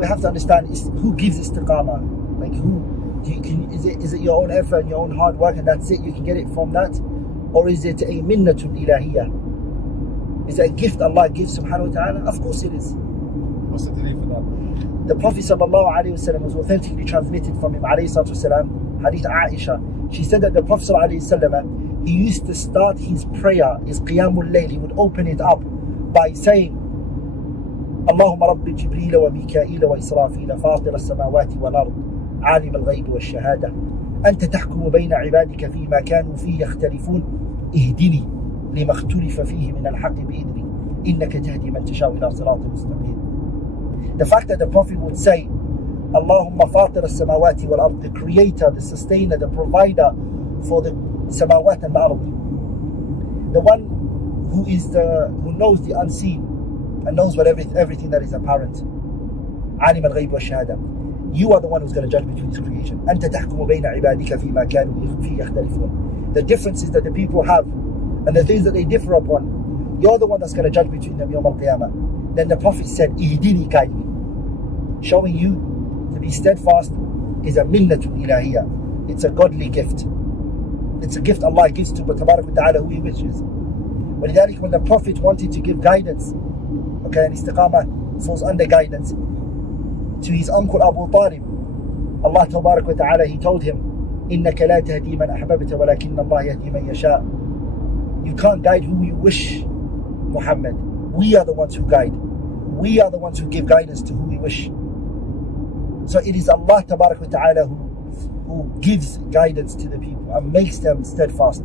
we have to understand is who gives istiqamah. Like is it your own effort and your own hard work and that's it, you can get it from that? Or is it a minnatul ilahiyah? Is it a gift Allah gives subhanahu wa ta'ala? Of course it is. What's the delay for that? The Prophet sallallahu alayhi wasallam was authentically transmitted from him alayhi salatu wasalam, hadith Aisha. She said that the Prophet sallallahu alayhi wasallam, he used to start his prayer, his qiyamul layl, he would open it up by saying, اللهم رب جبريل وميكائيل وإسرافيل فاطر السماوات والأرض عالم الغيب والشهادة أنت تحكم بين عبادك فيما كانوا فيه يختلفون اهدني لما اختلف فيه من الحق بإذنك إنك تهدي من تشاء إلى صراط مستقيم. The fact that the Prophet would say Allahumma fatir as-samawati wal ard, the creator, the sustainer, the provider for the samawat and the ard, the one who knows the unseen and knows everything that is apparent. عالم الغيب والشهادة. You are the one who's going to judge between his creation. أنت تحكم بين عبادك فيما كانوا فيه يختلفون. The differences that the people have and the things that they differ upon, you're the one that's going to judge between them يوم القيامة. Then the Prophet said, إهدني guide me. Showing you to be steadfast is a minnatul ilahiyah. It's a godly gift. It's a gift Allah gives to Tabarak wa Ta'ala who He wishes. ولذلك when the Prophet wanted to give guidance, okay, and Istiqamah falls under guidance, to his uncle Abu Talib, Allah Tabarak wa Ta'ala, He told him, إِنَّكَ لَا تَهْدِي مَنْ أَحْبَبْتَ وَلَكِنَّ اللَّهَ يَهْدِي مَنْ يَشَاءُ. You can't guide who you wish, Muhammad. We are the ones who guide. We are the ones who give guidance to who we wish. So it is Allah Tabarak wa Ta'ala who gives guidance to the people and makes them steadfast.